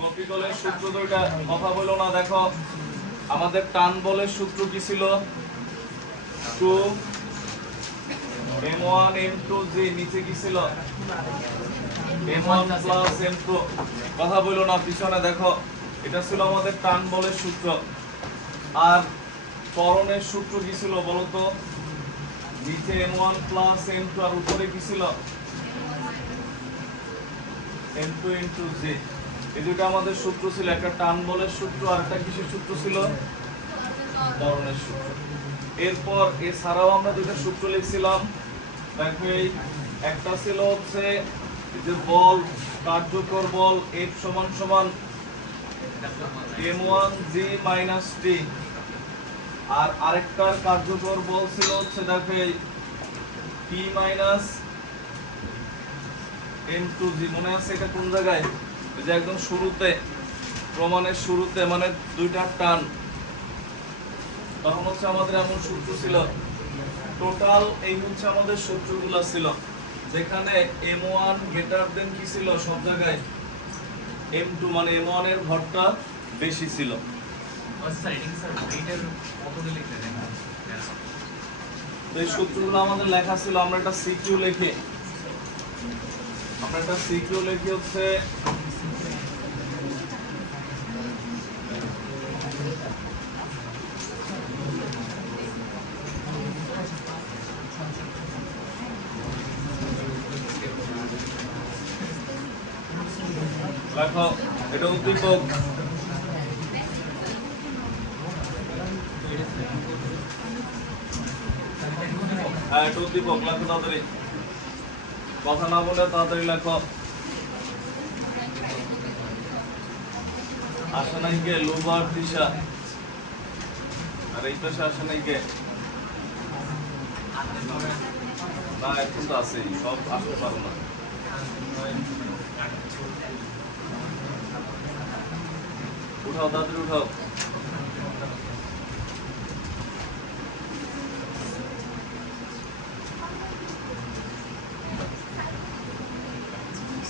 কপিকলের সূত্র দুইটা কথা বলো না। দেখো আমাদের টান বলের সূত্র কি ছিল? 2 m1 m2 g, নিচে কি ছিল? m1 plus m2। কথা বলো না পিছনে। দেখো এটা ছিল আমাদের টান বলের সূত্র। আর ত্বরণের সূত্র কি ছিল বলো তো? নিচে m1 প্লাস m2 আর উপরে কি ছিল? m2 into g। এই দুটো আমাদের সূত্র ছিল, একটা টান বলের সূত্র আর একটা কিসের সূত্র ছিল? ত্বরণের সূত্র। এরপর এছাড়াও আমরা দুটো সূত্র লিখছিলাম। দেখো এই একটা ছিল হচ্ছে যে বল, কার্যকর বল F সমান সমান m1g minus t, আর আরেকটার কার্যকর বল ছিল হচ্ছে দেখো এই p minus m2g। মনে আছে এটা কোন জায়গায়? এই যে একদম শুরুতে, প্রমাণের শুরুতে, মানে দুইটা টান, তখন হচ্ছে আমাদের এমন সূত্র ছিল। টোটাল এই হচ্ছে আমাদের সূত্রগুলো ছিল, যেখানে m1 গ্রেটার দেন কি ছিল সব জায়গায়? m2, মানে m1 এর ভরটা বেশি ছিল। এই সূত্রগুলো আমাদের লেখা ছিল। আমরা একটা সিকিউ লিখে হচ্ছে লেখো এটা উদ্দীপক। হ্যাঁ এটা উদ্দীপক, লেখো তাড়াতাড়ি, কথা না বলে তাড়াতাড়ি লেখো। আসে নাই কে? লুবার দিশা। আর এই পাশে আসে নাই কে? না এখন তো আছেই, সব আসতে পারো না। উঠাও তাড়াতাড়ি উঠাও।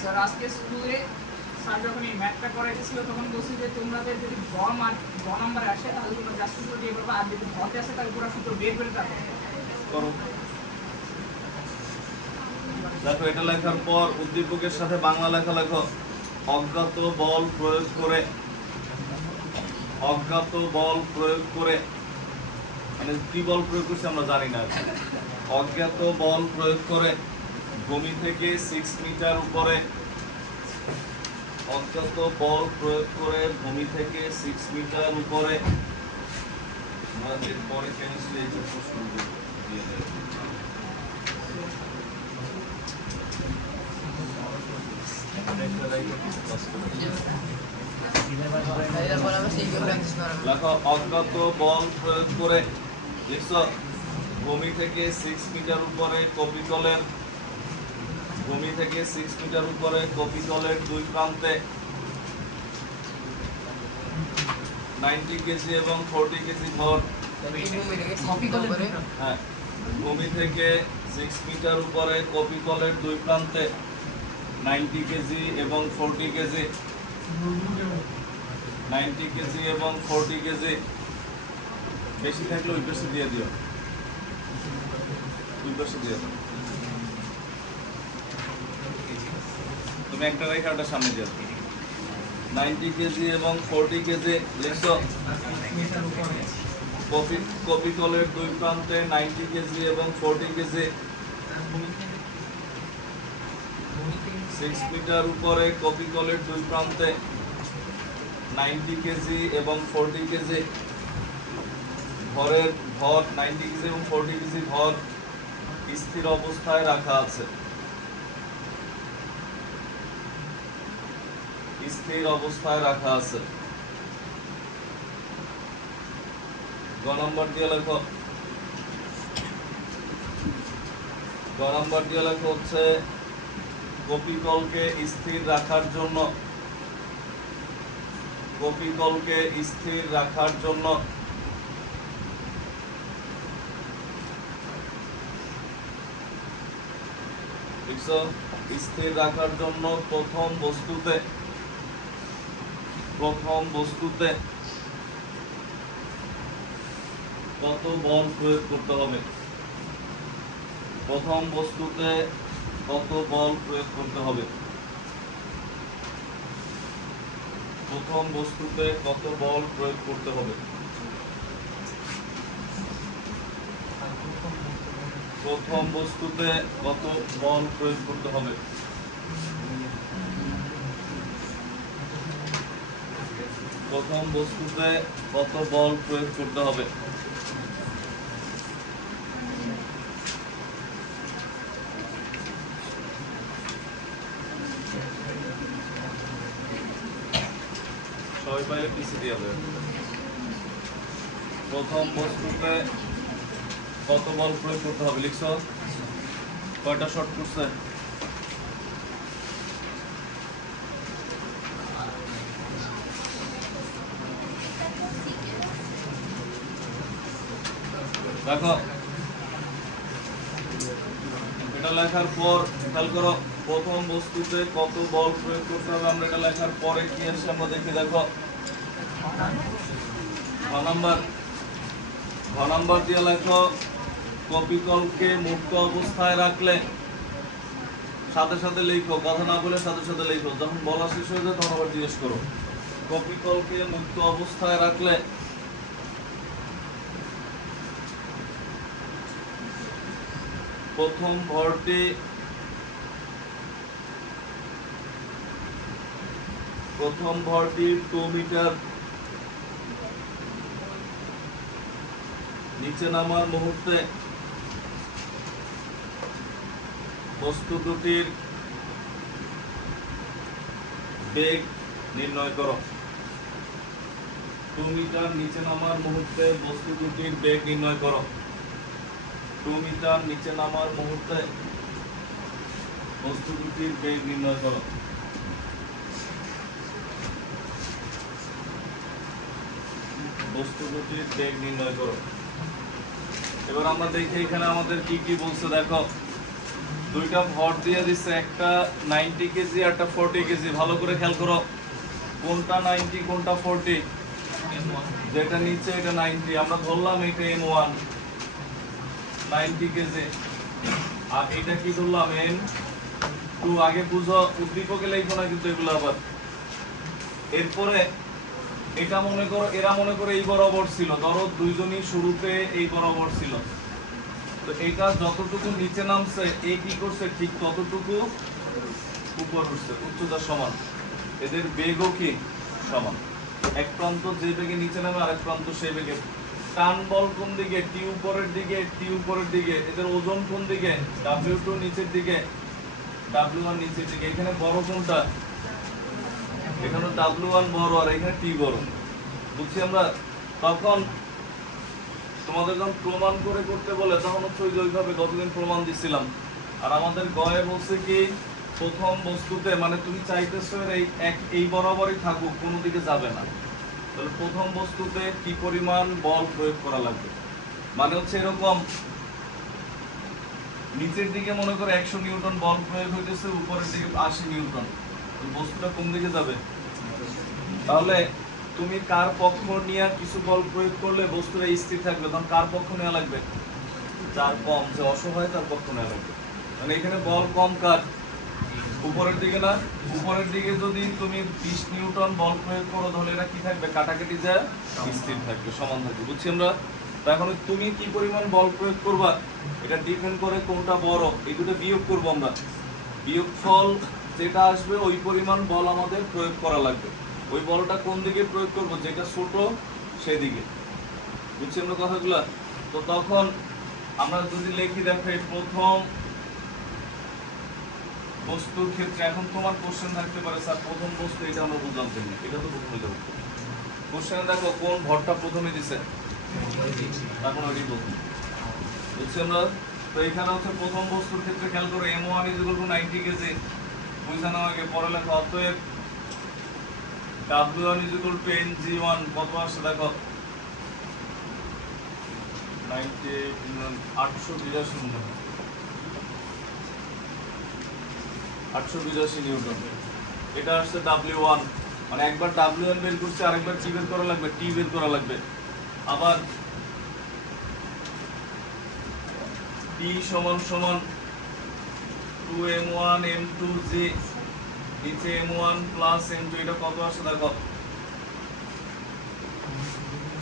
স্যার আজকে স্কুলে স্যার যখন এই ম্যাথটা করাইতেছিল তখন বলছি যে তোমাদের যদি গ নাম্বার আসে তাহলে তোমরা জাস্ট সূত্র দিয়ে পারবা, আর যদি ঘতে আসে তাহলে পুরো সূত্র বের করে তারপর করো। দেখো এটা লেখার পর উদ্দীপকের সাথে বাংলা লেখা লেখো। অজ্ঞাত বল প্রয়োগ করে, অজ্ঞাত বল প্রয়োগ করে, মানে কি বল প্রয়োগ করছে আমরা জানি না। অজ্ঞাত বল প্রয়োগ করে ভূমি থেকে 6 মিটার উপরে, অজ্ঞাত বল প্রয়োগ করে ভূমি থেকে 6 মিটার উপরে। আমাদের পরে কেমিস্ট্রি এই প্রশ্ন দিয়ে দেয়। লেখো অজ্ঞাত বল প্রয়োগ করে লিখছো ভূমি থেকে 6 মিটার উপরে কপিতলের, ভূমি থেকে 6 মিটার উপরে কপিতলের দুই প্রান্তে 90 কেজি এবং 40 কেজি ভর। হ্যাঁ, ভূমি থেকে 6 মিটার উপরে কপিতলের দুই প্রান্তে 90 কেজি এবং 40 কেজি, 90 কেজি এবং 40 কেজি। বেশি থাকলে ওই পাশে দিয়ে দিও, ওই পাশে দিয়ে দাও। তুমি একটা রেখে ওটা সামনে দিয়ে দাও। 90 কেজি এবং 40 কেজি লিখছো। কপিতলের দুই প্রান্তে 90 কেজি এবং 40 কেজি। 6 মিটার উপরে কপিতলের দুই প্রান্তে 90 কেজি এবং 40 কেজি ভরের, ভর 90 কেজি এবং 40 কেজি ভর স্থির অবস্থায় রাখা আছে, স্থির অবস্থায় রাখা আছে। গ নম্বর দিয়ে লেখো, গ নম্বর দিয়ে লেখো হচ্ছে কপিকলকে স্থির রাখার জন্য, কপিকলকে স্থির রাখার জন্য স্থির রাখার জন্য প্রথম বস্তুতে প্রথম বস্তুতে কত বল প্রয়োগ করতে হবে? প্রথম বস্তুতে কত বল প্রয়োগ করতে হবে? প্রথম বস্তুতে কত বল প্রয়োগ করতে হবে? প্রথম বস্তুতে কত বল প্রয়োগ করতে হবে? প্রথম বস্তুতে কত বল প্রয়োগ করতে হবে? সবাই পাইলে পিছিয়ে দিয়ে হবে। প্রথম বস্তুতে কত বল প্রয়োগ করতে হবে লিখছ? কয়টা শর্ট করছে? দেখো এটা লেখার পর খেয়াল করো, প্রথম বস্তুতে কত বল প্রয়োগ করতে হবে। আমরা এটা লেখার পরে কি আসছে আমরা দেখি। দেখো ঘ নাম্বার দিয়ে লেখো, কপিকলকে মুক্ত অবস্থায় রাখলে, সাথে সাথে লিখো, কথা না বলে সাথে সাথে লিখো। যখন বলা শেষ হয়ে যায় তখন আবার জিজ্ঞেস করো। কপিকলকে মুক্ত অবস্থায় রাখলে প্রথম ভরটি প্রথম ভরটি 2 মিটার নিচে নামার মুহূর্তে বস্তু দুটির বেগ নির্ণয় করো। 2 মিটার নিচে নামার মুহূর্তে বস্তু দুটির বেগ নির্ণয় করো। 2 মিটার নিচে নামার মুহূর্তে বস্তু দুটির বেগ নির্ণয় করো। বস্তু দুটির বেগ নির্ণয় করো। এবার আমরা দেখি এখানে আমাদের কি কি বলছে। দেখো দুইটা ভর দিয়ে দিচ্ছে, একটা 90 কেজি আর একটা 40 কেজি। ভালো করে খেয়াল করো, কোনটা 90 কোনটা 40? যেটা নিচে এটা 90, আমরা ধরলাম এটা M1 90 কেজি, আর এটা কি ধরলাম M2। আগে বুঝো, উদ্দীপকে লিখো না কিন্তু এগুলো আবার। এরপরে এটা মনে করো, এরা মনে করো এই বরাবর ছিল, ধরো দুইজনই শুরুতে এই বরাবর ছিল, তো এটা যতটুকু নিচে নামছে এই কি করছে ঠিক ততটুকু উপর উঠছে, উচ্চতা সমান, এদের বেগও কি সমান। এক প্রান্ত যে বেগে নিচে নামে আরেক প্রান্ত সেই বেগে। টান বল কোন দিকে? টি উপরের দিকে, টি উপরের দিকে। এদের ওজন কোন দিকে? W2 নিচের দিকে, W1 নিচের দিকে। এখানে বড় কোনটা? এখানে W1 বড় আর এখানে T বড়। বুঝছি আমরা? তখন তোমাদের যখন প্রমাণ করে করতে বলে তখন হচ্ছে ওই যে ওইভাবে গতদিন প্রমাণ দিছিলাম। আর আমাদের গয়ে বলছে কি, প্রথম বস্তুতে মানে তুমি চাইতেছো এই বরাবরই থাকুক, কোনো দিকে যাবে না, তাহলে প্রথম বস্তুতে কি পরিমাণ বল প্রয়োগ করা লাগবে। মানে হচ্ছে এরকম, নিচের দিকে মনে করো 100 নিউটন বল প্রয়োগ হইতেছে, উপরের দিকে 80 নিউটন, বস্তুটা কোন দিকে যাবে? তাহলে তুমি কার পক্ষ নিয়ে কিছু বল প্রয়োগ করলে বস্তুটা স্থির থাকবে, তখন কার পক্ষ নেওয়া লাগবে? যার কম, যে অসহায় তার পক্ষ নেওয়া লাগবে। মানে এখানে বল কম কার? উপরের দিকে না? উপরের দিকে যদি তুমি 20 নিউটন বল প্রয়োগ করো তাহলে এটা কি থাকবে? কাটাকাটি যায় স্থির থাকবে, সমান থাকবে। বুঝছি আমরা? এখন তুমি কি পরিমাণ বল প্রয়োগ করবা এটা ডিপেন্ড করে কোনটা বড়। এই দুটো বিয়োগ করবো আমরা, বিয়োগফল যেটা আসবে ওই পরিমাণ বল আমাদের প্রয়োগ করা লাগবে। ওই বলটা কোন দিকে প্রয়োগ করব? যেটা ছোট সেদিকে। বুঝছি আমরা কথাগুলো? তো তখন আমরা যদি লিখি, দেখো প্রথম বস্তুর ক্ষেত্রে, এখন তোমার কোশ্চেন থাকতে পারে স্যার প্রথম বস্তু এটা আমরা বুঝলাম না, এটা তো প্রথমে দেবো। কোশ্চেনে দেখো কোন ভরটা প্রথমে দিছে, এখন ওইটি প্রথম। বুঝছি আমরা? তো এখানে হচ্ছে প্রথম বস্তুর ক্ষেত্রে খেয়াল করো, M1 = 90 কেজি বুঝানো আগে পরে লেখা। অতএব W1 = Ng1 কত আসছে দেখো, 882 নিউটন। এটা আসছে W1। মানে একবার W1 বের করছে আরেকবার কি বের করা লাগবে, T বের করা লাগবে। আবার T সমান সমান 2m1 m2j নিচে m1 প্লাস m2, এটা কত আসে দেখো,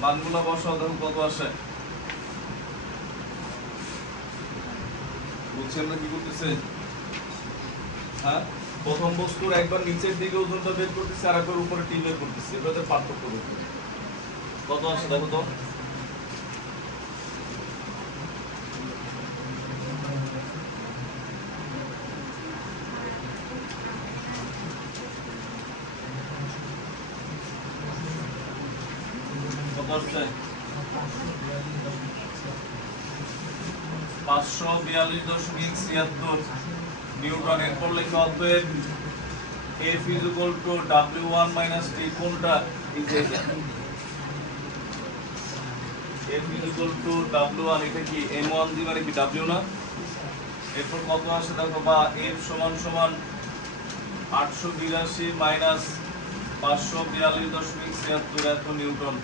মানগুলো বসাও, দেখো কত আসে। বুঝছেন না কি করতেছে? হ্যাঁ, প্রথম বস্তুর একবার নিচের দিকে ওজনটা বের করতেছে আর একবার উপরে টি বের করতেছে, এটাতে পার্থক্য করতেছে। কত আসে দেখো তো, কত আসছে? 542.76 নিউটন। এরপর লেখা অতএব F is equal to W1 minus T কোনটা? এই যে এটা। F is equal to W1, এটা কি M1 দি মানে কি W না? এরপর কত আসে দেখো, বা F সমান সমান 882 মাইনাস 542.76 এত নিউটন।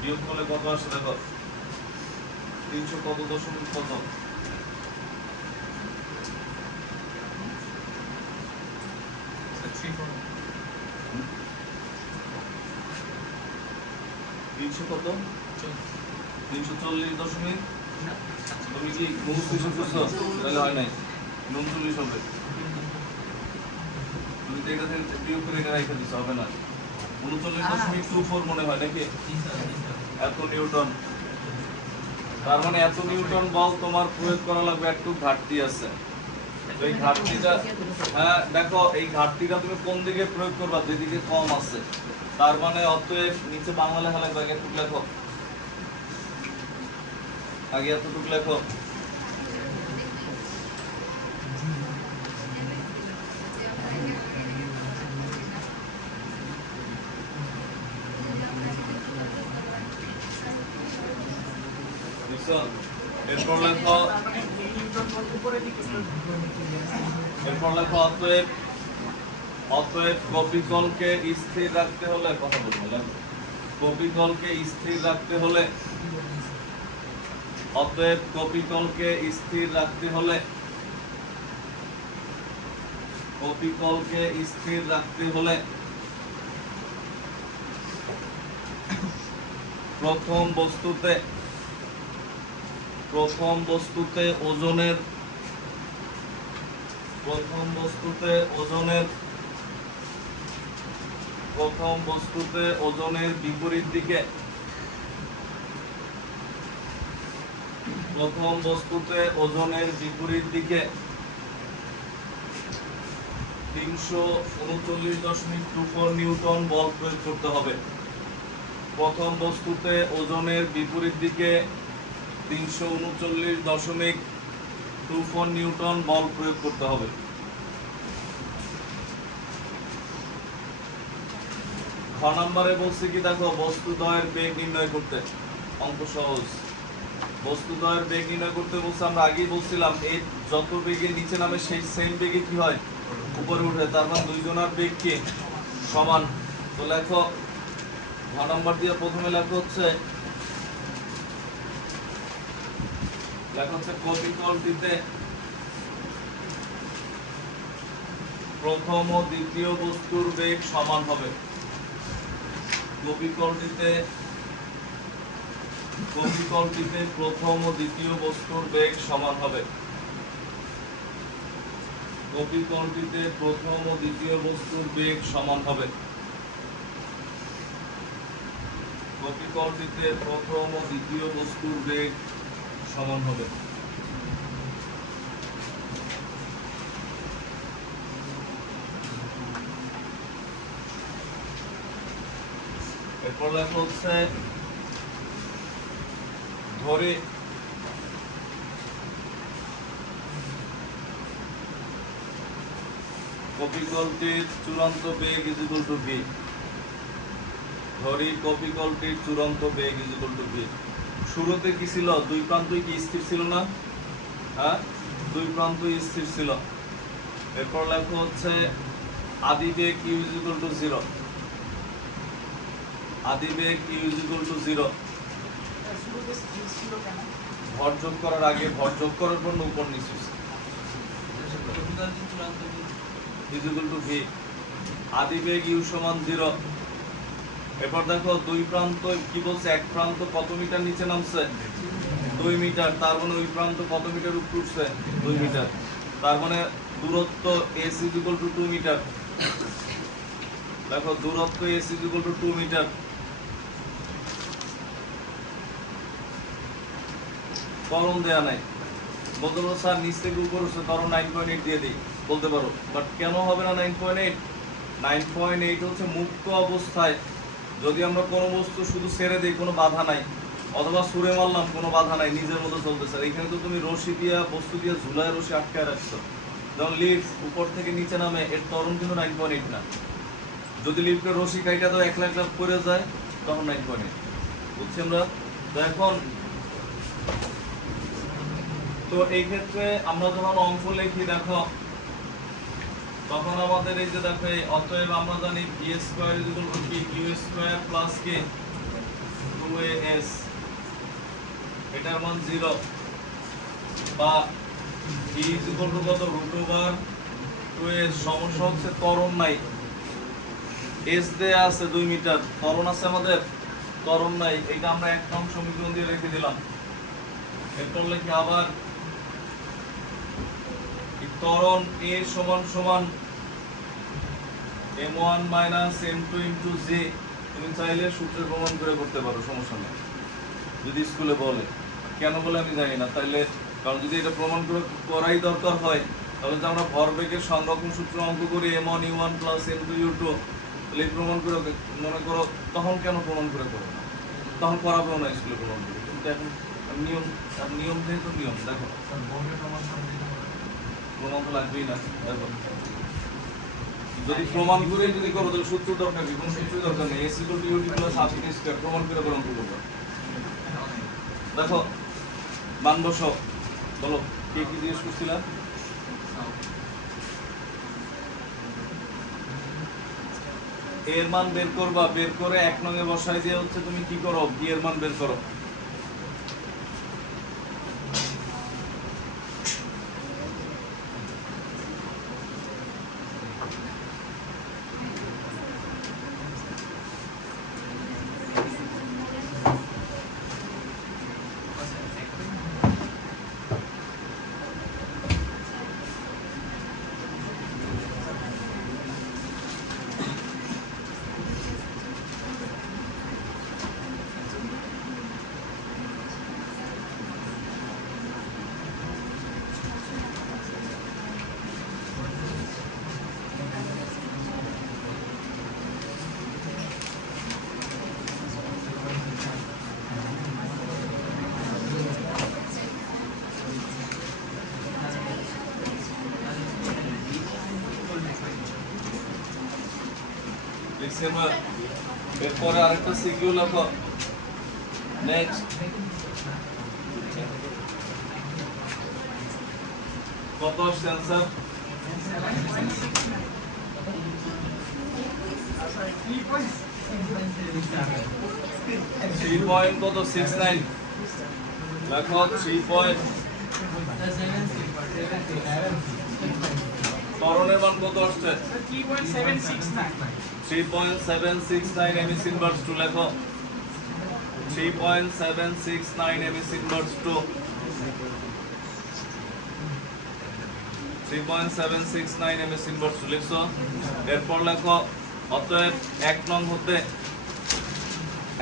বিয়োগ করলে কত আসে দেখো, 300 কত দশমিক কত, 300 কত, 340 দশমিক, তুমি কি 29 করছো? তাহলে হয় নাই, 39 হবে। তুমি তো এটা থেকে বিয়োগ করে এটা রেখে দিছো, হবে না। 39.24 মনে হয় নাকি, এত নিউটন। তার মানে এত নিউটন বল তোমার প্রয়োগ করা লাগবে, একটু ঘাটতি আছে। তো এই ঘাটতিটা, হ্যাঁ দেখো, এই ঘাটতিটা তুমি কোন দিকে প্রয়োগ করবা, যেদিকে কম আছে। তার মানে অতএব নিচে বাংলা লেখা লাগবে, আগে এতটুকু লেখো, আগে এতটুকু লেখো। এরপর লেখো, এরপর লেখো অতএব, অতএব কপিকলকে স্থির রাখতে হলে, কথা বলবো, কপিকলকে স্থির রাখতে হলে, অতএব কপিকলকে স্থির রাখতে হলে, কপিকলকে স্থির রাখতে হলে প্রথম বস্তুতে ওজনের, প্রথম বস্তুতে ওজনের বিপরীত দিকে, প্রথম বস্তুতে ওজনের বিপরীত দিকে 339.24 নিউটন বল প্রয়োগ করতে হবে। প্রথম বস্তুতে ওজনের বিপরীত দিকে 339.24 নিউটন বল প্রয়োগ করতে হবে। খ নম্বরে বলছি কি দেখো, বস্তুদ্বয়ের বেগ নির্ণয় করতে। অঙ্ক সহজ। বস্তুদ্বয়ের বেগ নির্ণয় করতে বলছে, আমরা আগেই বলছিলাম এই যত বেগে নিচে নামে সেই সেম বেগে কি হয়, উপরে উঠে। তার মানে দুইজনের বেগ কি সমান। তো লেখো, ঘ নম্বর দিয়ে প্রথমে লেখা হচ্ছে, কপিকলটিতে প্রথম ও দ্বিতীয় বস্তুর বেগ সমান হবে। কপিকলটিতে প্রথম ও দ্বিতীয় বস্তুর বেগ সমান হবে। কপিকলটিতে প্রথম ও দ্বিতীয় বস্তুর বেগ সমান হবে। কপিকলটিতে প্রথম ও দ্বিতীয় বস্তুর বেগ সমান হবে। এরপর লেখা হচ্ছে, ধরে কপিকলটির চূড়ান্ত বেগ ইজ ইকুয়াল টু ভি। ধরি কপিকলটির চূড়ান্ত বেগ ইজ ইকুয়াল টু ভি। শুরুতে কি ছিল, দুই প্রান্তই কি স্থির ছিল না? হ্যাঁ, দুই প্রান্তই স্থির ছিল। এরপর লেখা হচ্ছে আদি বেগ ইউ ইজ ইকুয়াল টু 0। আদি বেগ ইউ ইজ ইকুয়াল টু 0। শুরুতে ছিল কেন? ভর যোগ করার আগে, ভর যোগ করার পর উপর নিচে ইজ ইকুয়াল টু ভি। আদি বেগ ইউ সমান 0। এরপর দেখো দুই প্রান্ত কি বলছে, এক প্রান্ত কত মিটার নিচে নামছে 2 মিটার, তার মানে ওই প্রান্ত কত মিটার উপরে উঠছে 2 মিটার, তার মানে দূরত্ব s is equal to 2 metre. দেখো দূরত্ব s is equal to 2 metre. ত্বরণ দেয়া নাই, বলতে পারো স্যার নিচ থেকে উপর হচ্ছে ত্বরণ 9.8 দিয়ে দিই, বলতে পারো, বাট কেন হবে না 9.8? 9.8 হচ্ছে মুক্ত অবস্থায়, যদি আমরা কোনো বস্তু শুধু ছেড়ে দিই কোনো বাধা নাই, অথবা ছুঁড়ে মারলাম কোনো বাধা নাই, নিজের মতো চলতেছে। এখানে তো তুমি রশি দিয়া বস্তু দিয়ে ঝুলায় রশি আটকায় রাখছো, যেমন লিফট উপর থেকে নিচে নামে, এর ত্বরণ কিন্তু 9.8 না। যদি লিফটের রশি কাইটা দাও 1 লাখ পড়ে যায় তখন 9.8, বুঝছি আমরা। তো এখন তো এই ক্ষেত্রে আমরা যখন অঙ্ক লিখি দেখো, তখন আমাদের এই যে দেখো অতএব আমরা জানি V square is equal two কি, কিউ স্কয়ার প্লাস কে 2as, এটার মান 0, বা ভি ইজ ইকুয়াল টু কত √2as। সমস্যা হচ্ছে ত্বরণ নাই, এস দেয়া আছে 2 মিটার, ত্বরণ আছে আমাদের, ত্বরণ নাই, এটা আমরা এক নং সমীকরণ দিয়ে রেখে দিলাম। এরপর লিখি আবার ত্বরণ a সমান সমান m1 m2 × j। তুমি চাইলে সূত্রে প্রমাণ করে করতে পারো, সমস্যা নেই, যদি স্কুলে বলে। কেন বলে আমি জানি না, তাইলে কারণ যদি এটা প্রমাণ করে করাই দরকার হয়, তাহলে যে আমরা ভরবেগের সংরক্ষণ সূত্র অঙ্ক করি m1 u1 m2 u2, তাহলে প্রমাণ করে মনে করো, তখন কেন প্রমাণ করে করো না, তখন করাবেও না স্কুলে প্রমাণ করে। কিন্তু এখন নিয়ম, নিয়ম যেহেতু নিয়ম, দেখো প্রমাণ তো লাগবেই না। দেখো যদি প্রমাণ করে যদি করো তাহলে সূত্র দরকার নেই, কোনো সূত্র দরকার নেই, s equal to u t plus half u t square প্রমাণ করে অঙ্ক করবো। দেখো মান বসাও, বলো কে কি জিজ্ঞেস করছিলাম? এর মান বের করবা, বের করে 1 নং এ বসাই দিয়ে হচ্ছে তুমি কি করো, বি এর মান বের করো। এরপরে আরেকটা সিকিউ লেখো। নেক্সট কত আসছে অ্যান্সার? 3.69 লেখো। 3. ত্বরণের মান কত আসছে? 3.769 এমএস ইনভার্স 2 লেখো। 3.769 এমএস ইনভার্স 2, 3.769 এমএস ইনভার্স 2 লিখছো। এরপর লেখো অতএব 1 নং হতে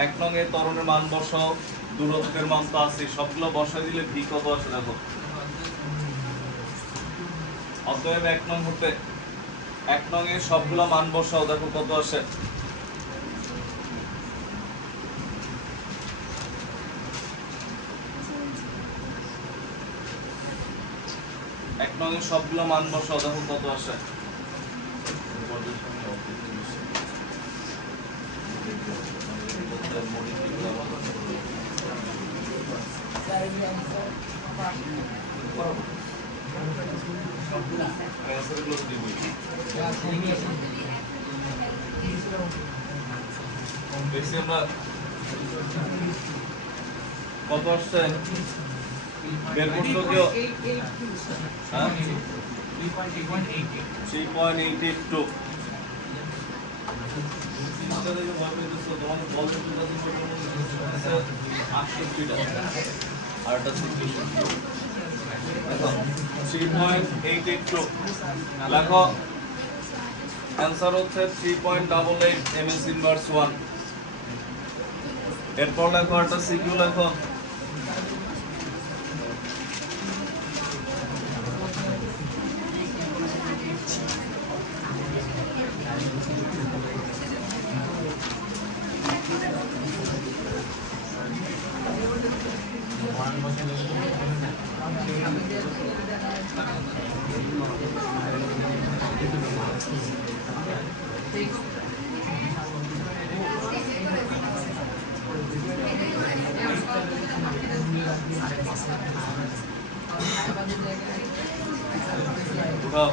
1 নং এ ত্বরণের মান বসাও, দূরত্বের মান তো আছে, সবগুলো বসাই দিলে ভি কত আসে দেখো। অতএব 1 নং হতে 1 নং এ সবগুলো মান বসাও, দেখো কত আসে। এক নং এ সবগুলো মান বসাও, দেখো কত আসে। দেখছি আমরা কত আসছে বের করছো কেউ? হ্যাঁ 3.882 আর এটা 3.882 লেখো অ্যান্সার হচ্ছে 3.88 ms ইনভার্স 1 এরপর লেখো একটা সিকিউ লেখো উঠাও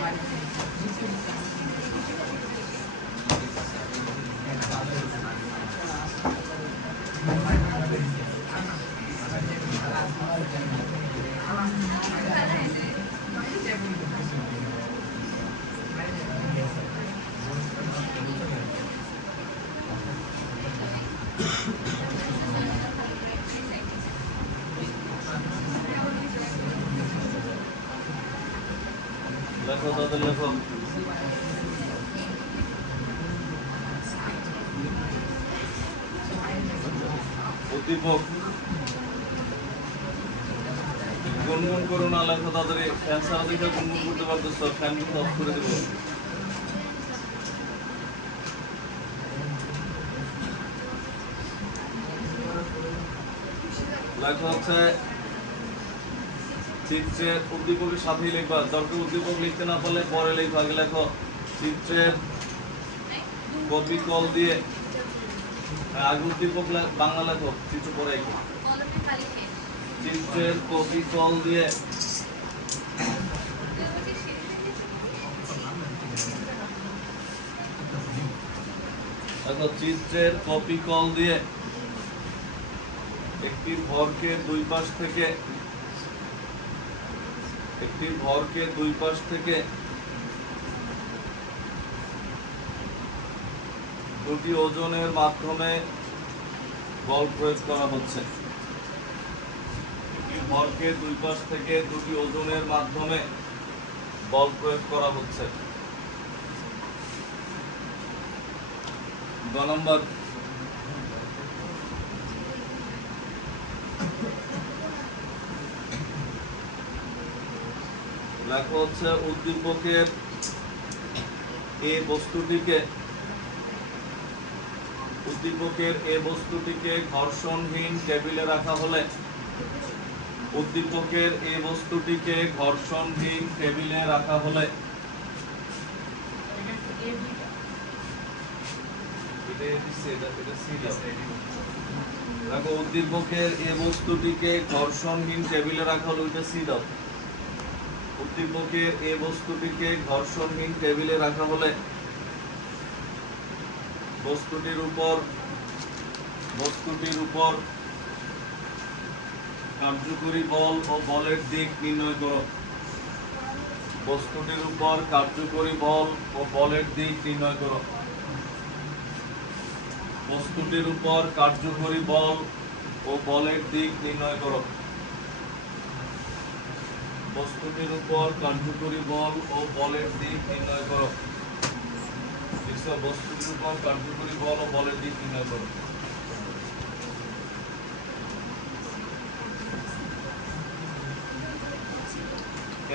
লেখো তাদের লেখো উদ্দীপক গুনগুন করো না লেখো তাদের ক্যান্সার দেখে গুনগুন করতে পারতেছ ফ্যান কিন্তু অফ করে দেবো লেখা হচ্ছে চিত্রের উদ্দীপকের সাথেই লিখবা দরকার উদ্দীপক লিখতে না পারলে পরে লিখো আগে লেখো চিত্রের কপি কল দিয়ে আগে উদ্দীপক বাংলা লেখো চিত্র পরে চিত্রের কপি কল দিয়ে দেখো চিত্রের কপি কল দিয়ে একটি ভরকে দুই পাশ থেকে দুটি ওজনের মাধ্যমে বল প্রয়োগ করা হচ্ছে একটি ভরকে দুই পাশ থেকে দুটি ওজনের মাধ্যমে বল প্রয়োগ করা হচ্ছে 2 নম্বর লেখা হচ্ছে উদ্দীপকের এই বস্তুটিকে ঘর্ষণহীন টেবিলে রাখা হলে দেখো উদ্দীপকের এই বস্তুটিকে ঘর্ষণহীন টেবিলে রাখা হলে ওইটা সি দাও উদ্দীপকের এই বস্তুটিকে ঘর্ষণহীন টেবিলে রাখা হলে বস্তুটির উপর কার্যকরী বল ও বলের দিক নির্ণয় করো বস্তুটির উপর কার্যকরী বল ও বলের দিক নির্ণয় করো বস্তুটির উপর কার্যকরী বল ও বলের দিক নির্ণয় করো বস্তুটির উপর কার্যকরী বল ও বলের দিক নির্ণয় করো বস্তুটির উপর কার্যকরী বল ও বলের দিক নির্ণয় করো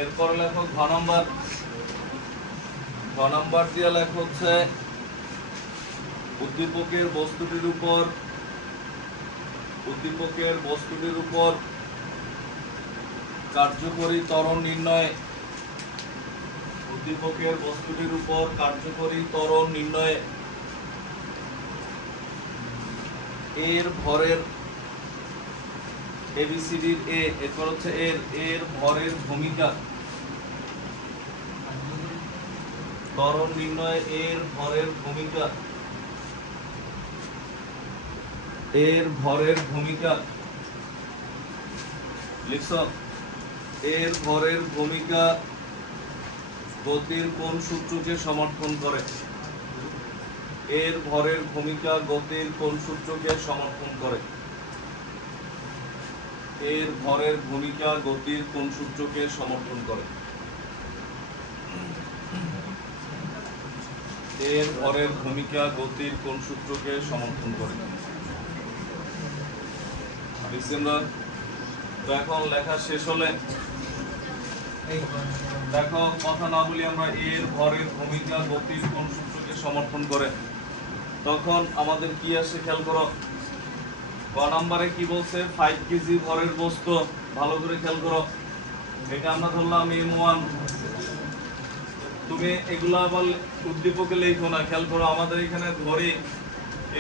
এরপর লেখো ঘ নম্বর দিয়ে লেখা হচ্ছে উদ্দীপকের বস্তুটির উপর কার্যকরী ত্বরণ নির্ণয়ে এর ভরের এবিসিডির এরপর হচ্ছে এর ভরের ভূমিকা ত্বরণ নির্ণয়ে এর ভরের ভূমিকা এর ভরের ভূমিকা লিখছ, এর ভরের ভূমিকা গতির কোন সূত্রকে সমর্থন করে? এর ভরের ভূমিকা গতির কোন সূত্রকে সমর্থন করে? এর ভরের ভূমিকা গতির কোন সূত্রকে সমর্থন করে? এর ভরের ভূমিকা গতির কোন সূত্রকে সমর্থন করে? তো এখন লেখা শেষ হলে দেখো, কথা না বলি আমরা এর ভরের ভূমিকা গতির কোন সূত্রকে সমর্থন করে, তখন আমাদের কি আসে খেয়াল করো। ক নম্বরে কি বলছে? 5 কেজি ভরের বস্তু। ভালো করে খেয়াল করো, এটা আমরা ধরলাম M1। তুমি এগুলা আবার উদ্দীপকে লেখো না, খেয়াল করো আমাদের এখানে ধরে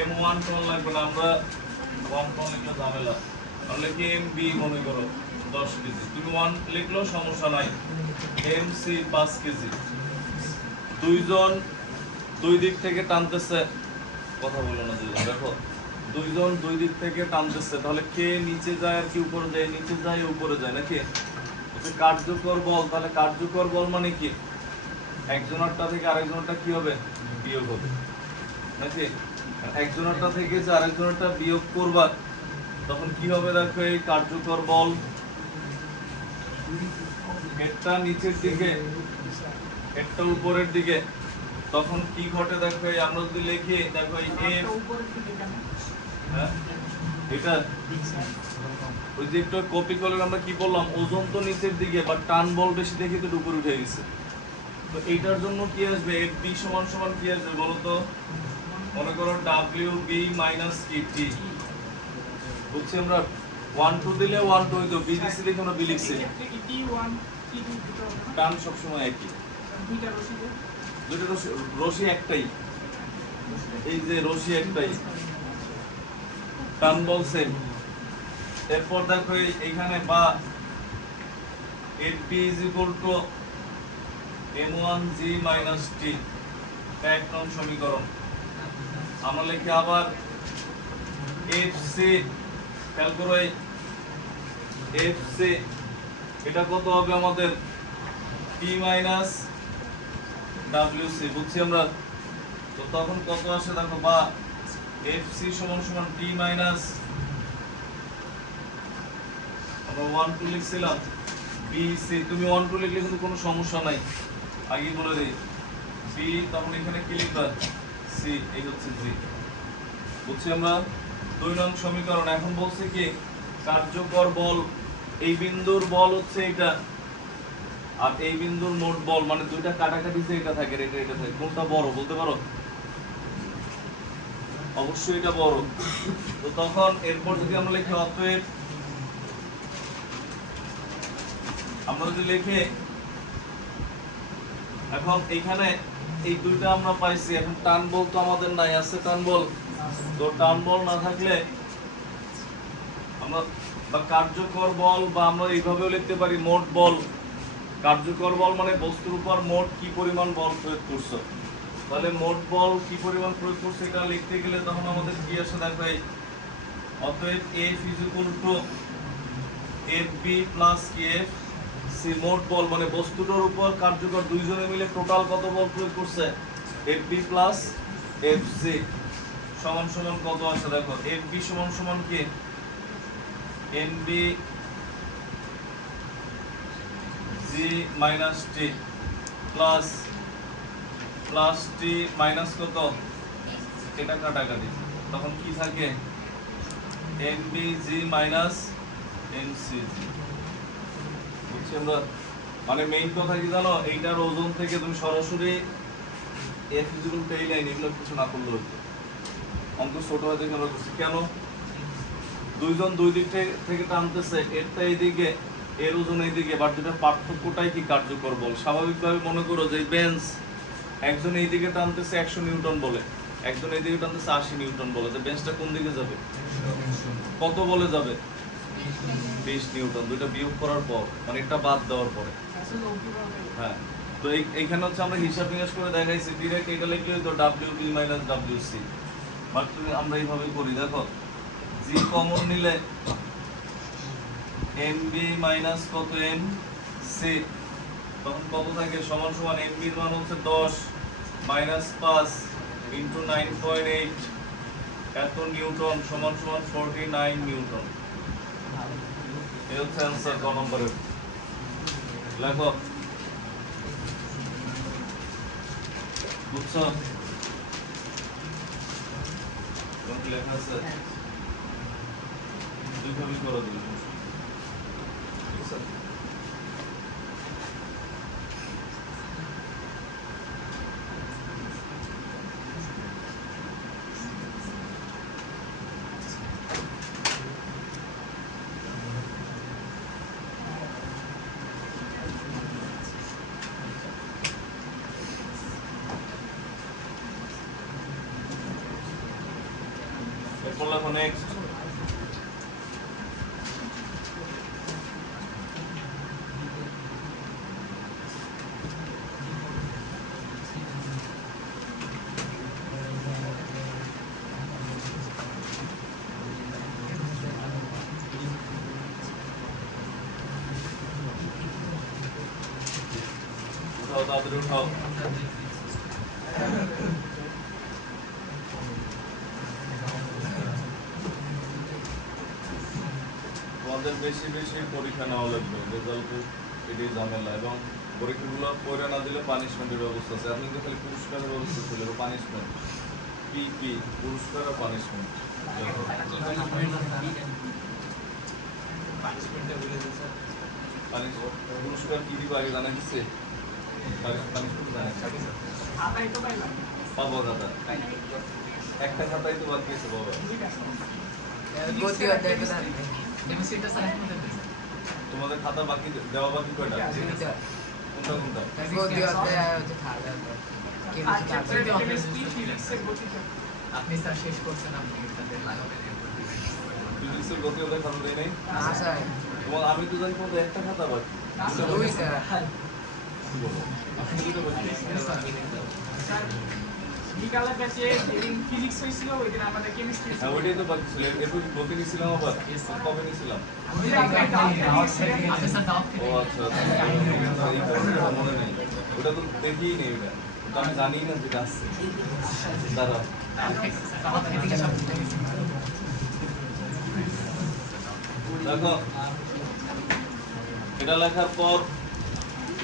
M1 টন লাগবে না, আমরা 1 টন লিখলে ঝামেলা, তাহলে কি MB মনে করো 10 কেজি, তুমি 1 লিখলেও সমস্যা নাই। MC 5 KG. দুইজন দুই দিক থেকে টানতেছে, কথা বলো না দুইজন, দেখো দুইজন দুই দিক থেকে টানতেছে, তাহলে কে নিচে যায় আর কি উপরে যায়? নিচে যায় উপরে যায় নাকি? কার্যকর বল, তাহলে কার্যকর বল মানে কি? একজনেরটা থেকে আরেকজনেরটা কি হবে? বিয়োগ হবে নাকি? একজনেরটা থেকে যে আরেকজনেরটা বিয়োগ করবা, তখন কি হবে? দেখো এই কার্যকর বল একটা নিচের দিকে একটা উপরের দিকে, তখন কি ঘটে? দেখো আমরা যদি লিখি, দেখো এই F, হ্যাঁ এটা ওই যে একটু কপি করলে আমরা কি বললাম, ওজন তো নিচের দিকে, বাট টান বল বেশি দেখি তো উপরে উঠে গেছে। তো এইটার জন্য কি আসবে? FB সমান সমান কি আসবে বলো তো? মনে করো WB মাইনাস KT। বুঝছি আমরা 1 2 দিলে 1 2 হইতো, B দিছি দেখো না, B লিখছে। টান সবসময় একই, দুইটা রশি একটাই, এই যে রশি একটাই, টান বল সেম। এরপর দেখো এইখানে বা FB is equal to M1G minus T, এক নং সমীকরণ। আমরা লিখি আবার FC, খেয়াল করো এই FC, এটা কত হবে আমাদের? P minus WC, বুঝছি আমরা। তো তখন কত আসে দেখো, বা FC সমান সমান T minus, আমরা 1 2 লিখছিলাম, BC। তুমি 1 2 লিখলে কিন্তু কোনো সমস্যা নাই, আগে বলে দিই। B, তখন এখানে কি লিখবা? C, এই হচ্ছে G। বুঝছি আমরা। 2 নং সমীকরণ। এখন বলছে কি কার্যকর বল, এই বিন্দুর বল হচ্ছে এটা, আর এই বিন্দুর মোট বল, মানে দুইটা কাটাকাটি যে এটা থাকে, এটা থাকে, কোনটা বড় বলতে পারো? অবশ্যই এটা বড়। তো তখন এরপর যদি আমরা লিখি অতএব, আমরা যদি লিখি এখন এইখানে এই দুইটা আমরা পাইছি, এখন টান বল তো আমাদের নাই, আছে টান বল। তো টান বল না থাকলে আমরা বা কার্যকর বল, বা আমরা এইভাবেও লিখতে পারি মোট বল। কার্যকর বল মানে বস্তুর উপর মোট কি পরিমাণ বল প্রয়োগ করছো, তাহলে মোট বল কি পরিমাণ প্রয়োগ করছে এটা লিখতে গেলে তখন আমাদের কি আসে দেখো, অতএব F is equal to FB plus KF। C মোট বল মানে বস্তুটার উপর কার্যকর দুইজনে মিলে টোটাল কত বল প্রয়োগ করছে? FB plus FC সমান সমান কত আসে দেখো, FB সমান সমান কি MB G minus T plus T minus কত, এটা কাটাকাটি, তখন কি থাকে? MB G minus MCG। বুঝছি আমরা। মানে মেইন কথা কি জানো, এইটার ওজন থেকে তুমি সরাসরি F is equal to এই লাইন, এগুলো কিছু না করলে হতো। অঙ্ক ছোট হয়ে দেখে আমরা করছি কেন? দুইজন দুই দিক থেকে টানতেছে, এরটা এইদিকে, এর ওজন এইদিকে, বাট দুটার পার্থক্যটাই কি কার্যকর বল। স্বাভাবিকভাবে মনে করো যে বেঞ্চ, একজন এইদিকে টানতেছে 100 নিউটন বলে, একজন এইদিকে টানতেছে 80 নিউটন বলে, যে বেঞ্চটা কোন দিকে যাবে? কত বলে যাবে? 20 নিউটন। দুইটা বিয়োগ করার পর, মানে এটা বাদ দেওয়ার পরে। হ্যাঁ, তো এইখানে হচ্ছে আমরা হিসাব নিকাশ করে দেখাইছি, ডিরেক্ট এটা লিখলে তো WB minus WC, বাট তুমি আমরা এইভাবে করি। দেখো জি কমন নিলে mb মাইনাস কত mc, তখন কত থাকে সমান সমান mb এর মান হচ্ছে 10 মাইনাস 5 ইনটু 9.8 এত নিউটন সমান সমান 49 নিউটন। এই হচ্ছে অ্যান্সার ক নম্বরের। লেখো, বুঝছো? তোমার কি লেখা আছে? দুইভাবে করে দিবি, ঠিক আছে? এরপর লেখো নেক্সট। উঠাও, তাড়াতাড়ি উঠাও। তোমাদের বেশি বেশি পরীক্ষা নেওয়া লাগবে, রেজাল্ট এটাই ঝামেলা, এবং পরীক্ষাগুলো পড়ে না দিলে পানিশমেন্টের ব্যবস্থা আছে। আপনি তো খালি পুরস্কারের ব্যবস্থা ছিল, পানিশমেন্ট পি পুরস্কার আর পানিশমেন্ট। পুরস্কার কি দিব আগে জানা গেছে? পানিশমেন্ট জানা পাবো খাতা, একটা খাতাই তো বাকি আছে বাবা। তোমাদের খাতা বাকি দেওয়া বাকি কয়টা? কোনটা কোনটা? আপনি স্যার শেষ করছেন, আপনি তাদের লাগাবেন। ফিজিক্সের গতি ওদের খাতা দেয় নাই? তোমার আমি তো জানি তোমাদের একটা খাতা বাকি। কি বলো? আপনি দুটো বাকি। বিকালের কাছে যেদিন ফিজিক্স হয়েছিল ওই দিন আমাদের কেমিস্ট্রি ছিল। হ্যাঁ, ওইটাই তো বাকি ছিল। এরপর গতি নিয়েছিলাম আবার, কবে নিয়েছিলাম? ও আচ্ছা, এই কারণে মনে নেই। ওটা তো দেখিই নেই, ওটা আমি জানি না যেটা আসছে। দাঁড়াও, দেখো এটা লেখার পর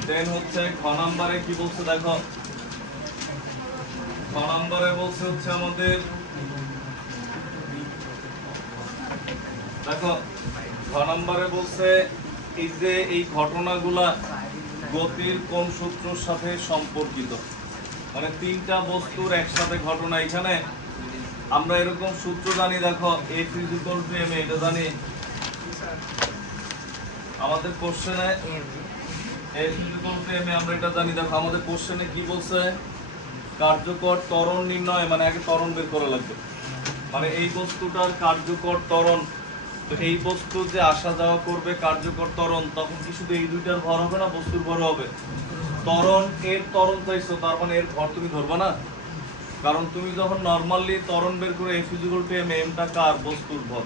দেন হচ্ছে খ নাম্বারে কি বলছে দেখো। খ নাম্বারে বলছে হচ্ছে আমাদের, দেখো খ নাম্বারে বলছে এই যে এই ঘটনাগুলা গতির কোন সূত্রের সাথে সম্পর্কিত, মানে তিনটা বস্তুর একসাথে ঘটনা। এখানে আমরা এরকম সূত্র জানি, দেখো F = ma, এটা জানি আমাদের কোশ্চেনে। F = ma আমরা এটা জানি। দেখো আমাদের কোশ্চেনে কি বলছে, কার্যকর ত্বরণ নির্ণয়, মানে আগে ত্বরণ বের করা লাগবে, মানে এই বস্তুটার কার্যকর ত্বরণ। তো এই বস্তু যে আসা যাওয়া করবে কার্যকর ত্বরণ, তখন কি শুধু এই দুইটার ভর হবে না, বস্তুর ভর হবে? ত্বরণ, এর ত্বরণ চাইছো, তার মানে এর ভর তুমি ধরবা না, কারণ তুমি যখন নরমালি ত্বরণ বের করে F = ma, টা কার? বস্তুর ভর।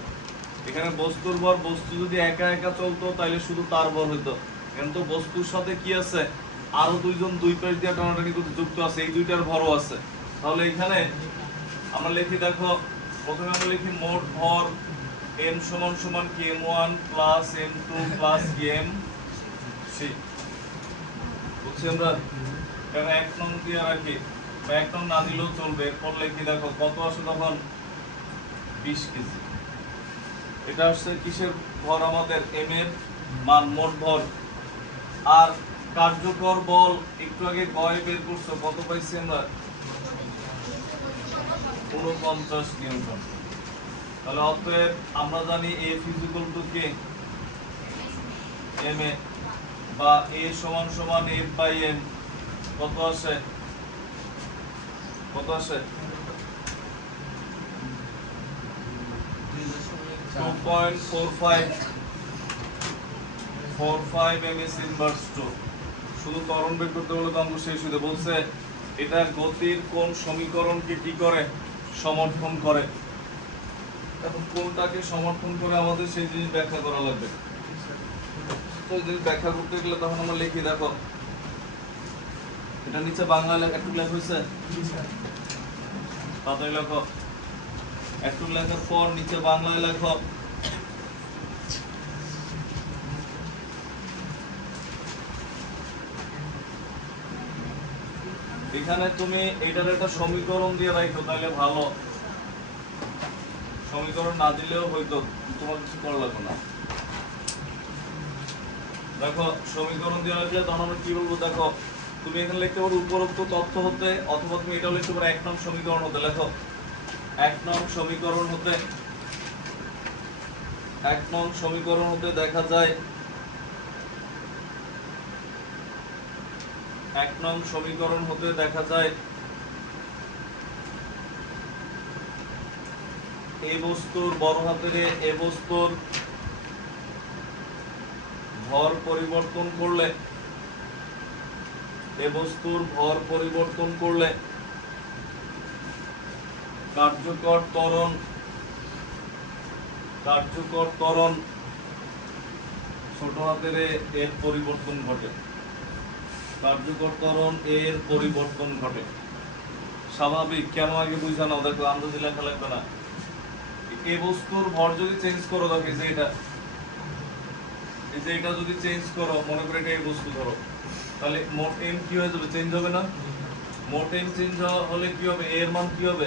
এখানে বস্তুর ভর, বস্তু যদি একা একা চলতো তাহলে শুধু তার ভর হইতো, কিন্তু বস্তুর সাথে কি আছে, আরো দুইজন দুই পাশ দিয়ে টানাটানি করতে যুক্ত আছে, এই দুইটার ভরও আছে। তাহলে এখানে আমরা লিখি, দেখো প্রথমে আমরা লিখি মোট ভর m = km1 + m2 + km3, বুঝছি আমরা? কারণ 1 নং দিয়ে রাখি, 1 নং না দিলেও চলবে। এরপর লিখি, দেখো কত আসে তখন 20 কেজি। এটা আসছে কিসের ভর? আমাদের m এর মান, মোট ভর। আর কার্যকর বল একটু আগে গয়ে বের করছো, কত পাইছি আমরা? 49 নিউটন। তাহলে অতএব আমরা জানি F = কি? ma, বা A = F/m। কত আসে? কত আসে? 2.45 ms/2। শুধু ত্বরণ বের করতে বলে তো অঙ্ক শেষ হতে বলছে। এটা গতির কোন সমীকরণকে কি করে? সমর্থন করে। এখন কোনটাকে সমর্থন করে আমাদের সেই জিনিস ব্যাখ্যা করা লাগবে। তো এই জিনিস ব্যাখ্যা করতে গেলে তখন আমরা লিখি, দেখো এটা নিচে বাংলা একটু লেখা হয়েছে, তাড়াতাড়ি লেখো। একটু লেখার পর নিচে বাংলায় লেখো। এখানে তুমি এটার একটা সমীকরণ দিয়ে রাখো, তাহলে ভালো। সমীকরণ না দিলেও হয়তো তোমার কিছু করা লাগবে না। দেখো সমীকরণ দিয়ে রাখলে তখন আমরা কি বলবো, দেখো তুমি এখানে লিখতে পারো উপরোক্ত তথ্য হতে, অথবা তুমি এটাও লিখতে পারো 1 নং সমীকরণ হতে। লেখো 1 নং সমীকরণ হতে, 1 নং সমীকরণ হতে দেখা যায়, 1 নং সমীকরণ হতে দেখা যায় এই বস্তুর বড় হাতের এ বস্তুর ভর পরিবর্তন করলে, এ বস্তুর ভর পরিবর্তন করলে কার্যকর ত্বরণ ছোট হাতের এর পরিবর্তন ঘটে। কার্যকর ত্বরণ এর পরিবর্তন ঘটে। স্বাভাবিক, কেন আগে বুঝা নাও, দেখো আন্দাজি লেখা লাগবে না। এই বস্তুর ভর যদি চেঞ্জ করো, দেখো এই যে এটা যদি চেঞ্জ করো, মনে করে এটা এই বস্তু ধরো, তাহলে মোট এম কি হয়ে যাবে, চেঞ্জ হবে না? মোট এম চেঞ্জ হলে কি হবে, এর মান কি হবে,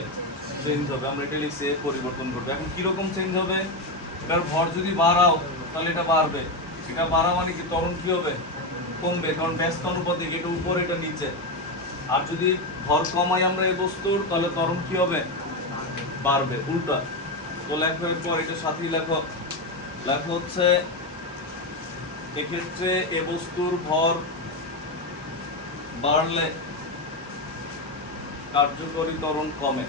চেঞ্জ হবে। আমরা এটা লিখছি এর পরিবর্তন করবে। এখন কি রকম চেঞ্জ হবে, এটার ভর যদি বাড়াও তাহলে এটা বাড়বে, এটা বাড়া মানে কি ত্বরণ কি হবে, কমবে, কারণ ব্যস্ত অনুপাতিক, এটা উপরে এটা নিচে। আর যদি ভর কমাই আমরা এই বস্তুর, তাহলে ত্বরণ কি হবে, বাড়বে, উল্টা। তো লেখো এরপর এটা সাথেই লেখো, লেখো হচ্ছে এক্ষেত্রে এ বস্তুর ভর বাড়লে কার্যকরী ত্বরণ কমে।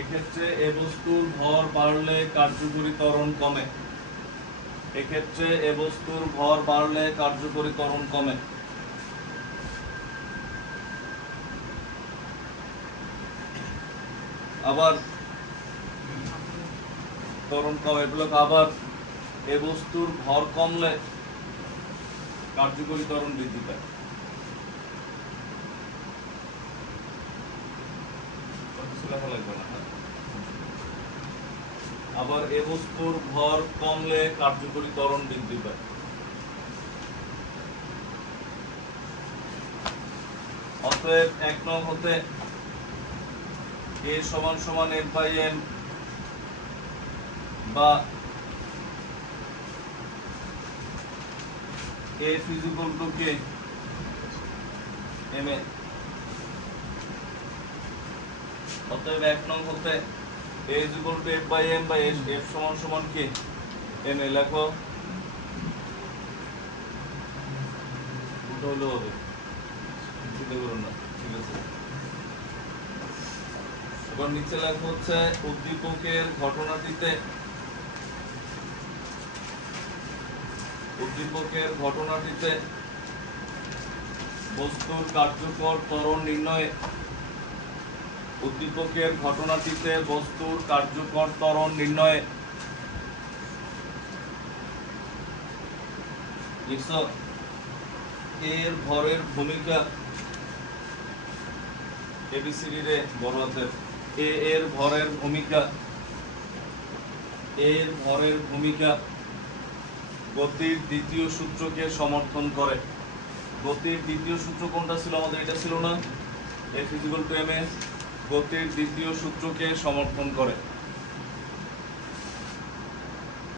এক্ষেত্রে এ বস্তুর ভর বাড়লে কার্যকরী ত্বরণ কমে। এক্ষেত্রে এ বস্তুর ভর বাড়লে কার্যকরী ত্বরণ কমে। আবার ত্বরণ কমে, আবার এ বস্তুর ভর কমলে কার্যকরী ত্বরণ বৃদ্ধি পায়। আবার এ বস্তুর ভর কমলে কার্যকরী ত্বরণ বৃদ্ধি পায়। অতএব 1 নং হতে a সমান সমান f/m বা f is equal to k ma। অতএব 1 নং হতে a is equal to f/m বা f সমান সমান k ma লেখো। উল্টো হলেও হবে, চিন্তা করুন না, ঠিক আছে। এবার নিচে লেখা হচ্ছে উদ্দীপকের ঘটনাটিতে বস্তুর কার্যকর ত্বরণ নির্ণয়ে, উদ্দীপকের ঘটনাটিতে বস্তুর কার্যকর ত্বরণ নির্ণয়ে এর ভরের ভূমিকা, এবিসিডি রে বড় হাতের এর ভরের ভূমিকা গতির দ্বিতীয় সূত্রকে সমর্থন করে। গতির দ্বিতীয় সূত্র কোনটা ছিল আমাদের, এটা ছিল না, F = ma। গতির দ্বিতীয় সূত্রকে সমর্থন করে।